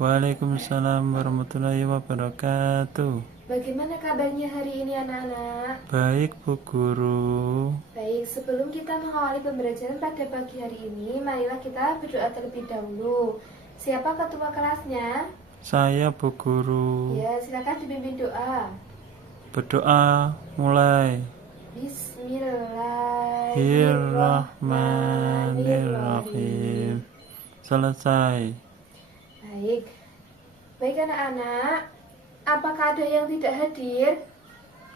Waalaikumsalam warahmatullahi wabarakatuh. Bagaimana kabarnya hari ini anak-anak? Baik Bu Guru. Baik, sebelum kita mengawali pembelajaran pada pagi hari ini, marilah kita berdoa terlebih dahulu. Siapa ketua kelasnya? Saya Bu Guru. Ya, silakan dipimpin doa. Berdoa mulai. Bismillahirrahmanirrahim. Selesai. Baik, baik anak-anak. Apakah ada yang tidak hadir?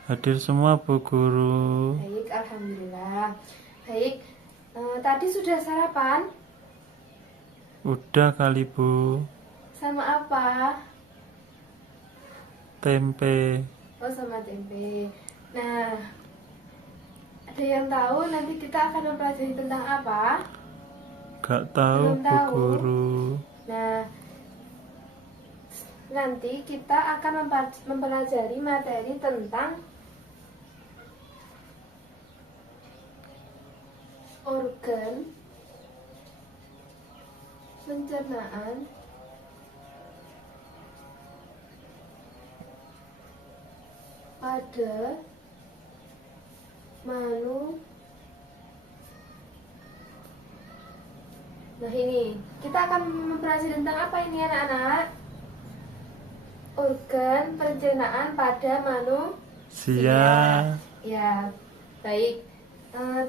Hadir semua Bu Guru. Baik, alhamdulillah. Baik, tadi sudah sarapan? Udah kali Bu. Sama apa? Tempe. Oh, sama tempe. Nah, ada yang tahu nanti kita akan mempelajari tentang apa? Gak tahu Belum Bu tahu. Guru. Nah, nanti kita akan mempelajari materi tentang organ pencernaan pada manusia. Nah, ini kita akan mempelajari tentang apa ini anak-anak? Organ pencernaan pada manusia. Ya, baik.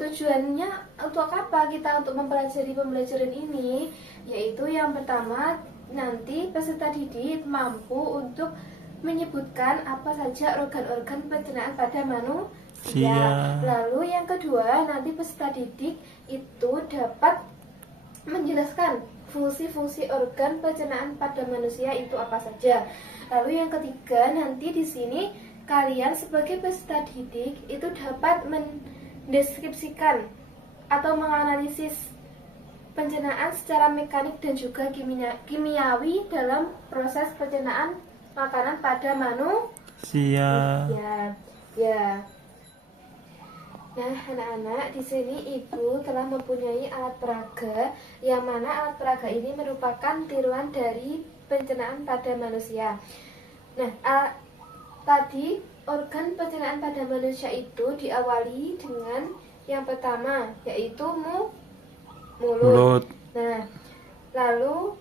Tujuannya untuk apa kita untuk mempelajari pembelajaran ini? Yaitu yang pertama, nanti peserta didik mampu untuk menyebutkan apa saja organ-organ pencernaan pada manusia. Lalu yang kedua, nanti peserta didik itu dapat menjelaskan fungsi-fungsi organ pencernaan pada manusia itu apa saja. Lalu yang ketiga, nanti di sini kalian sebagai peserta didik itu dapat mendeskripsikan atau menganalisis pencernaan secara mekanik dan juga kimiawi dalam proses pencernaan makanan pada manusia. Ya. Nah, anak-anak, di sini Ibu telah mempunyai alat peraga, yang mana alat peraga ini merupakan tiruan dari pencernaan pada manusia. Nah, tadi organ pencernaan pada manusia itu diawali dengan yang pertama, yaitu mulut. Nah, lalu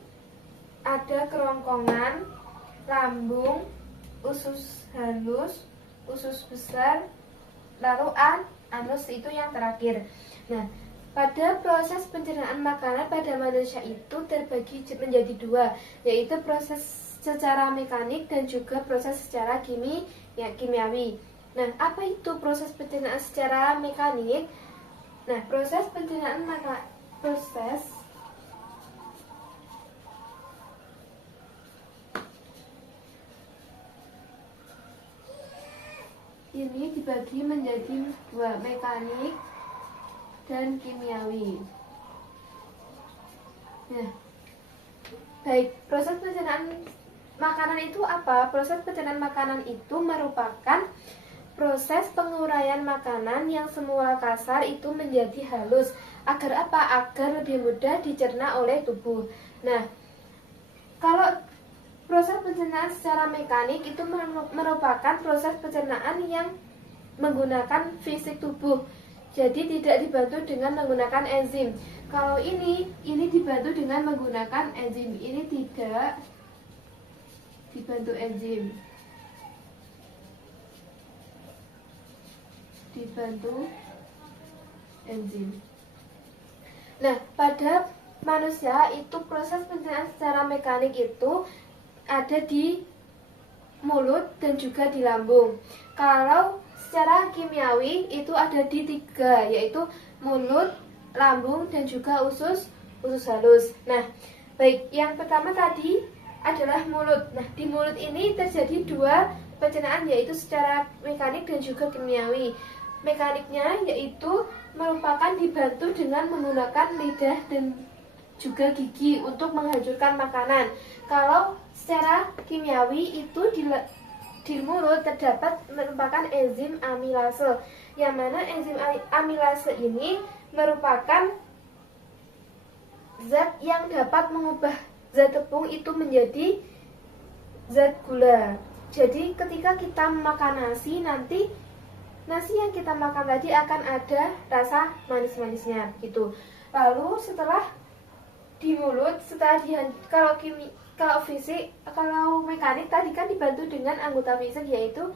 ada kerongkongan, lambung, usus halus, usus besar, lalu anus itu yang terakhir. Nah, pada proses pencernaan makanan pada manusia itu terbagi menjadi dua, yaitu proses secara mekanik dan juga proses secara kimiawi. Nah, apa itu proses pencernaan secara mekanik? Nah, proses pencernaan ini dibagi menjadi dua, mekanik dan kimiawi. Nah, baik, proses pencernaan makanan itu apa? Proses pencernaan makanan itu merupakan proses penguraian makanan yang semula kasar itu menjadi halus. Agar apa? Agar lebih mudah dicerna oleh tubuh. Nah, kalau proses pencernaan secara mekanik itu merupakan proses pencernaan yang menggunakan fisik tubuh. Jadi tidak dibantu dengan menggunakan enzim. Kalau ini dibantu dengan menggunakan enzim. Ini tidak dibantu enzim. Nah, pada manusia itu proses pencernaan secara mekanik itu ada di mulut dan juga di lambung. Kalau secara kimiawi itu ada di tiga, yaitu mulut, lambung, dan juga usus halus. Nah, baik, yang pertama tadi adalah mulut. Nah, di mulut ini terjadi dua pencernaan, yaitu secara mekanik dan juga kimiawi. Mekaniknya yaitu merupakan dibantu dengan menggunakan lidah dan juga gigi untuk menghancurkan makanan. Kalau secara kimiawi itu di mulut terdapat merupakan enzim amilase, yang mana enzim amilase ini merupakan zat yang dapat mengubah zat tepung itu menjadi zat gula. Jadi ketika kita makan nasi, nanti nasi yang kita makan tadi akan ada rasa manis-manisnya gitu. Lalu setelah di mulut, kalau mekanik tadi kan dibantu dengan anggota fisik, yaitu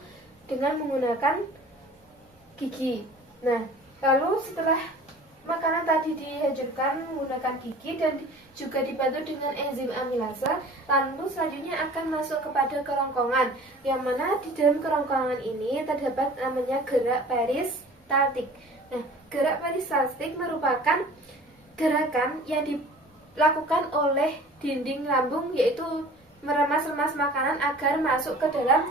dengan menggunakan gigi. Nah, lalu setelah makanan tadi dihancurkan menggunakan gigi dan juga dibantu dengan enzim amilase, lalu selanjutnya akan masuk kepada kerongkongan, yang mana di dalam kerongkongan ini terdapat namanya gerak peristaltik. Nah, gerak peristaltik merupakan gerakan yang dilakukan oleh dinding lambung, yaitu meremas-remas makanan agar masuk ke dalam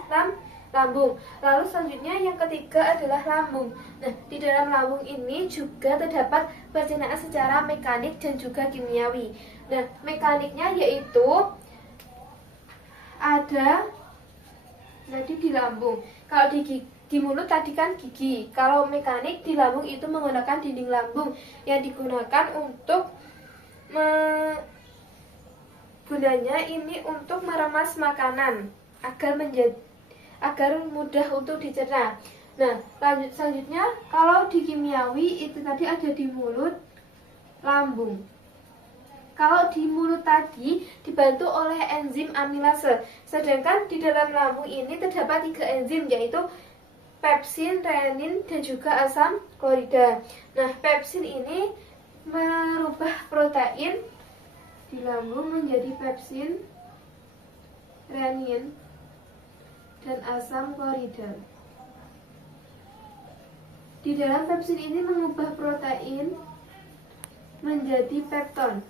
lambung. Lalu selanjutnya yang ketiga adalah lambung. Nah, di dalam lambung ini juga terdapat pencernaan secara mekanik dan juga kimiawi. Nah, mekaniknya yaitu ada tadi di lambung. Kalau di mulut tadi kan gigi. Kalau mekanik di lambung itu menggunakan dinding lambung yang digunakan untuk gunanya ini untuk meremas makanan agar mudah untuk dicerna. Nah, selanjutnya kalau di kimiawi itu tadi ada di mulut, lambung. Kalau di mulut tadi dibantu oleh enzim amilase, sedangkan di dalam lambung ini terdapat 3 enzim, yaitu pepsin, renin, dan juga asam klorida. Nah, pepsin ini merubah protein di lambung menjadi pepsin, renin, dan asam klorida. Di dalam pepsin ini mengubah protein menjadi pepton.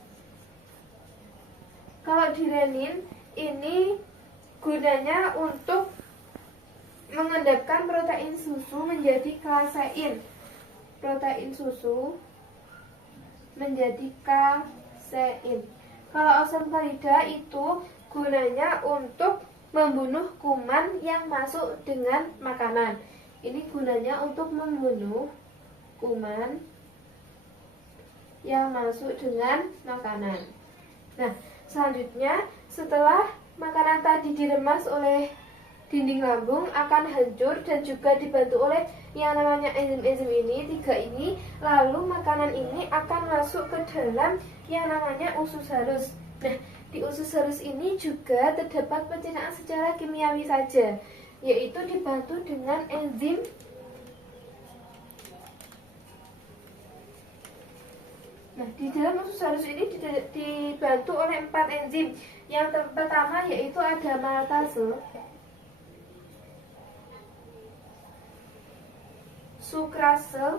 Kalau di renin ini gunanya untuk mengendapkan protein susu menjadi kasein. Protein susu menjadi kasein. Kalau asam klorida itu gunanya untuk membunuh kuman yang masuk dengan makanan. Ini gunanya untuk membunuh kuman yang masuk dengan makanan. Nah, selanjutnya setelah makanan tadi diremas oleh dinding lambung akan hancur dan juga dibantu oleh yang namanya enzim-enzim ini, 3 ini, lalu makanan ini akan masuk ke dalam yang namanya usus halus. Nah, di usus halus ini juga terdapat pencernaan secara kimiawi saja, yaitu dibantu dengan enzim Nah, di dalam usus halus ini dibantu oleh 4 enzim. Yang pertama yaitu ada maltase, sukrase,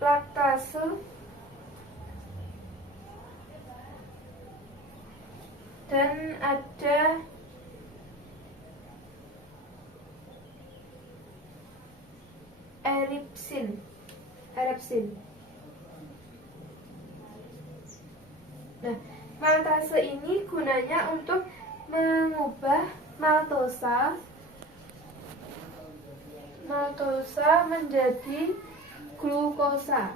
laktase, dan ada eripsin. Nah, maltase ini gunanya untuk mengubah maltosa menjadi glukosa.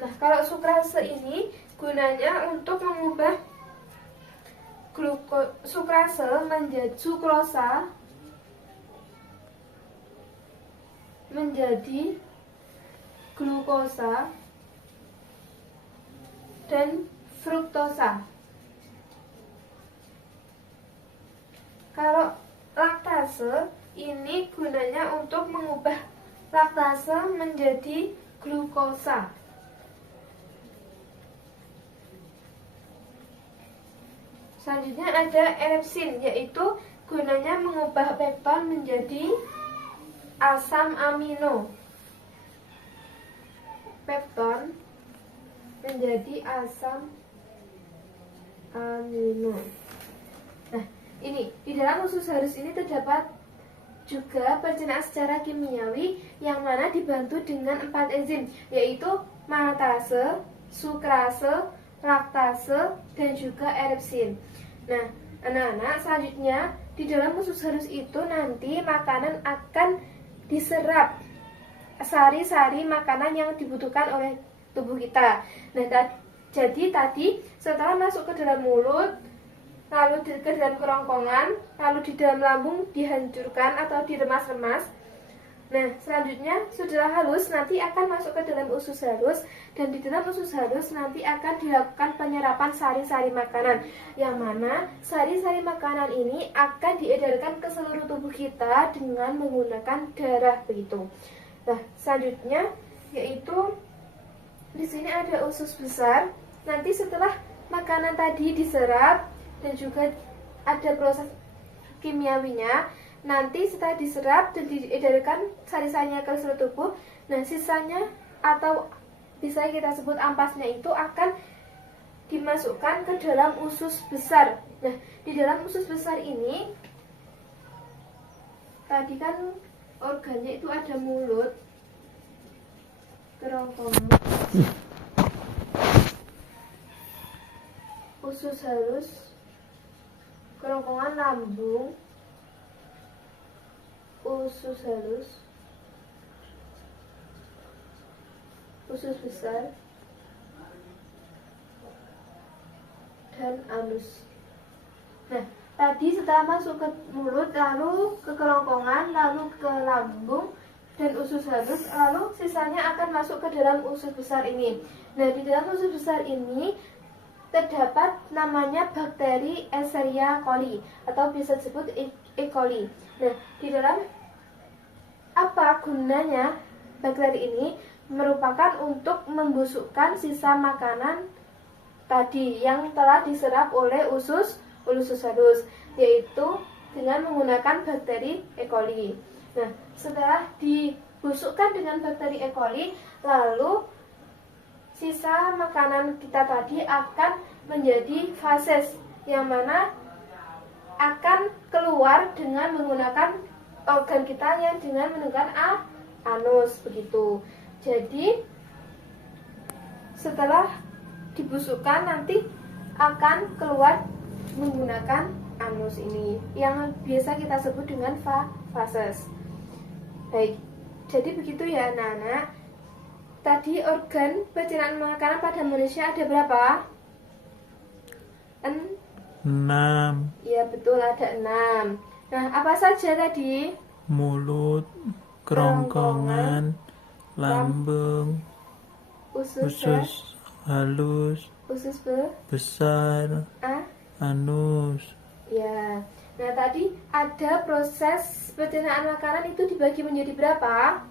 Nah, kalau sukrase ini gunanya untuk mengubah sukrosa menjadi glukosa dan fruktosa. Kalau laktase ini gunanya untuk mengubah laktase menjadi glukosa. Selanjutnya ada eripsin, yaitu gunanya mengubah pepton menjadi asam amino. Pepton menjadi asam amino. Nah, ini di dalam usus halus ini terdapat juga pencernaan secara kimiawi yang mana dibantu dengan 4 enzim, yaitu maltase, sukrase, laktase, dan juga eripsin. Nah, anak-anak, selanjutnya di dalam usus halus itu nanti makanan akan diserap sari-sari makanan yang dibutuhkan oleh tubuh kita. Nah, jadi tadi setelah masuk ke dalam mulut, lalu ke dalam kerongkongan, lalu di dalam lambung dihancurkan atau diremas-remas. Nah, selanjutnya sudah halus nanti akan masuk ke dalam usus halus, dan di dalam usus halus nanti akan dilakukan penyerapan sari-sari makanan, yang mana sari-sari makanan ini akan diedarkan ke seluruh tubuh kita dengan menggunakan darah begitu. Nah, selanjutnya yaitu di sini ada usus besar. Nanti setelah makanan tadi diserap dan juga ada proses kimiawinya, nanti setelah diserap dan diedarkan sari-sarinya ke seluruh tubuh, nah sisanya atau bisa kita sebut ampasnya itu akan dimasukkan ke dalam usus besar. Nah, di dalam usus besar ini tadi kan organnya itu ada mulut, kerongkongan, usus halus, kerongkongan lambung, usus halus, usus besar, dan anus. Nah, tadi setelah masuk ke mulut, lalu ke kerongkongan, lalu ke lambung dan usus halus, lalu sisanya akan masuk ke dalam usus besar ini. Nah, di dalam usus besar ini terdapat namanya bakteri Escherichia coli atau bisa disebut E. coli. Nah, di dalam apa gunanya bakteri ini? Merupakan untuk membusukkan sisa makanan tadi yang telah diserap oleh usus halus, yaitu dengan menggunakan bakteri E. coli. Nah, setelah dibusukkan dengan bakteri E. coli, lalu sisa makanan kita tadi akan menjadi fases, yang mana akan keluar dengan menggunakan organ kita yang dengan menggunakan anus begitu. Jadi setelah dibusukkan nanti akan keluar menggunakan anus ini yang biasa kita sebut dengan fases. Baik, jadi begitu ya anak-anak. Tadi organ pencernaan makanan pada manusia ada berapa? 6. Ya betul, ada 6. Nah, apa saja tadi? Mulut, kerongkongan, lambung, usus halus, usus besar, anus. Ya. Nah, tadi ada proses pencernaan makanan itu dibagi menjadi berapa?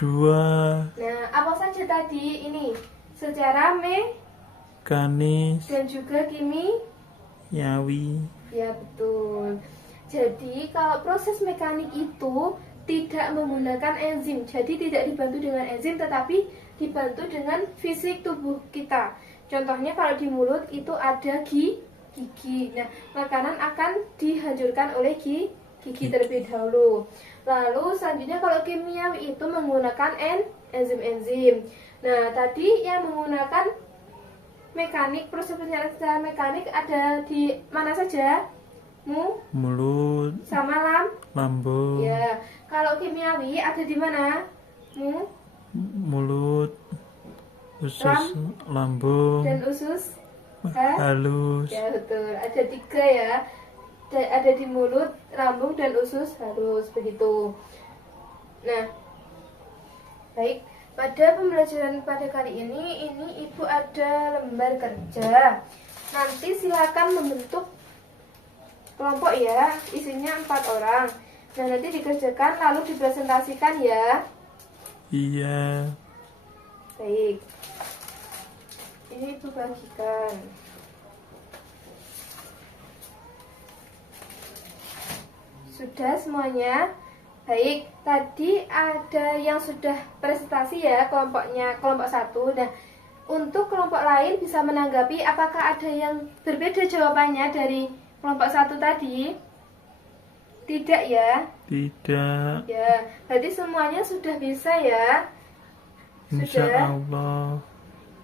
2. Nah, apa saja tadi ini? Secara Mekanis, dan juga yawi. Ya, betul. Jadi, kalau proses mekanik itu tidak menggunakan enzim. Jadi, tidak dibantu dengan enzim, tetapi dibantu dengan fisik tubuh kita. Contohnya, kalau di mulut itu ada gigi. Nah, makanan akan dihancurkan oleh gigi terlebih dahulu. Lalu selanjutnya kalau kimiawi itu menggunakan enzim-enzim. Nah, tadi yang menggunakan mekanik, proses pencernaan secara mekanik ada di mana saja? Mulut, Sama lambung. Ya. Kalau kimiawi ada di mana? Mulut, usus lambung, Dan usus halus. Ya, betul. Ada 3 ya. Ada di mulut, lambung, dan usus halus begitu. Nah, baik. Pada pembelajaran pada kali ini Ibu ada lembar kerja. Nanti silakan membentuk kelompok ya, isinya 4 orang. Nah, nanti dikerjakan lalu dipresentasikan ya. Iya. Baik. Ini Ibu bagikan. Sudah semuanya? Baik, tadi ada yang sudah presentasi ya kelompoknya, kelompok 1. Nah, untuk kelompok lain bisa menanggapi apakah ada yang berbeda jawabannya dari kelompok 1 tadi? Tidak ya? Tidak. Ya, berarti semuanya sudah bisa ya? Insya Sudah? Allah.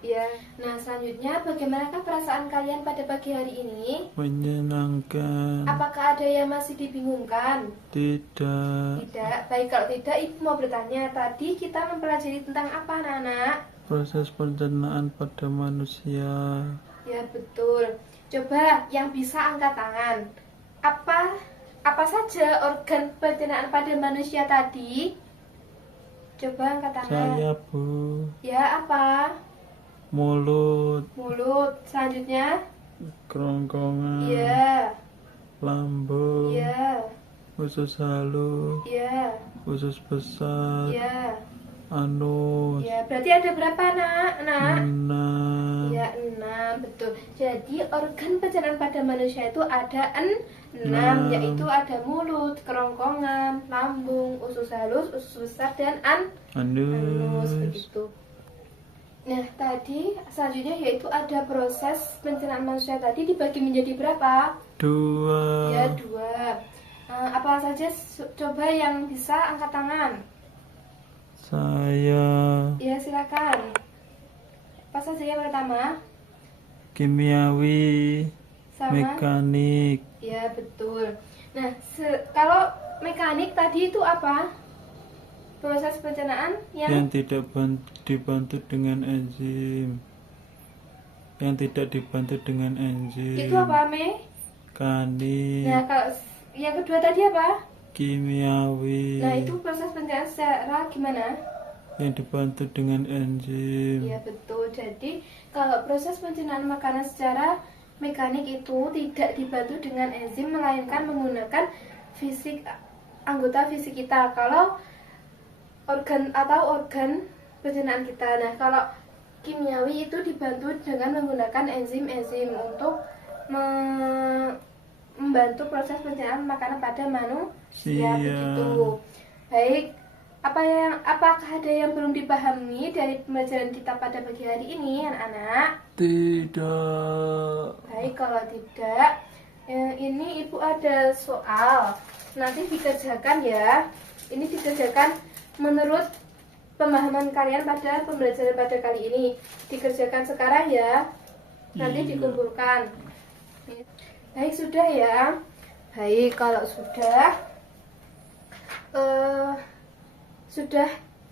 Ya. Nah, selanjutnya bagaimanakah perasaan kalian pada pagi hari ini? Menyenangkan. Apakah ada yang masih dibingungkan? Tidak. Tidak. Baik, kalau tidak, Ibu mau bertanya. Tadi kita mempelajari tentang apa, anak-anak? Proses pencernaan pada manusia. Ya, betul. Coba yang bisa angkat tangan. Apa saja organ pencernaan pada manusia tadi? Coba angkat tangan. Saya, Bu. Ya, apa? Mulut, Mulut. Selanjutnya? kerongkongan, Ya. lambung, Ya. usus halus, Ya. usus besar, Ya. anus, Ya, berarti ada berapa, Nak? 6. Ya, 6, betul. Jadi organ pencernaan pada manusia itu ada 6, yaitu ada mulut, kerongkongan, lambung, usus halus, usus besar, dan anus, begitu. Nah, tadi selanjutnya yaitu ada proses pencernaan manusia tadi dibagi menjadi berapa? 2. Ya, 2. Apa saja? Coba yang bisa angkat tangan. Saya. Ya, silakan. Apa saja yang pertama? Kimiawi, Sama? mekanik, Ya, betul. Nah, kalau mekanik tadi itu apa? Proses pencernaan yang tidak dibantu dengan enzim. Yang tidak dibantu dengan enzim. itu apa, Me? Mekanik, Nah, kalau yang kedua tadi apa? kimiawi. Nah, itu proses pencernaan secara gimana? Yang dibantu dengan enzim. Ya, betul. Jadi, kalau proses pencernaan makanan secara mekanik itu tidak dibantu dengan enzim, melainkan menggunakan anggota fisik kita. Kalau organ pencernaan kita. Nah, kalau kimiawi itu dibantu dengan menggunakan enzim-enzim untuk membantu proses pencernaan makanan pada manusia, begitu. Baik, apakah ada yang belum dipahami dari pembelajaran kita pada pagi hari ini, anak-anak? Tidak. Baik, kalau tidak, ini Ibu ada soal. Nanti dikerjakan ya. Ini dikerjakan menurut pemahaman kalian pada pembelajaran pada kali ini. Dikerjakan sekarang ya. Nanti Iya. dikumpulkan. Baik, sudah ya. Baik, kalau sudah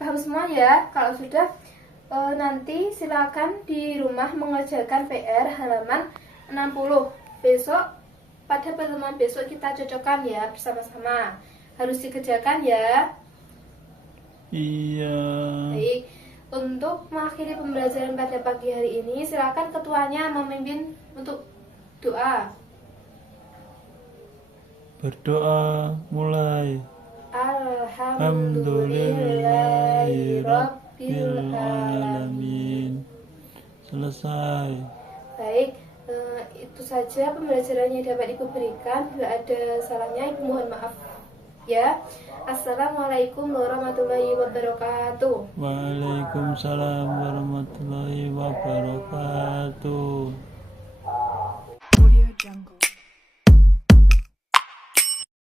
paham semua ya. Kalau sudah, nanti silakan di rumah mengerjakan PR halaman 60. Besok, pada pertemuan besok kita cocokkan ya bersama-sama. Harus dikerjakan ya. Iya. Baik, untuk mengakhiri pembelajaran pada pagi hari ini, silakan ketuanya memimpin untuk doa. Berdoa mulai. Alhamdulillahirrabbilalamin. Selesai. Baik, itu saja pembelajarannya dapat Ibu berikan. Bila ada salahnya, Ibu mohon maaf ya. Assalamualaikum warahmatullahi wabarakatuh. Waalaikumsalam warahmatullahi wabarakatuh. Audio Jungle.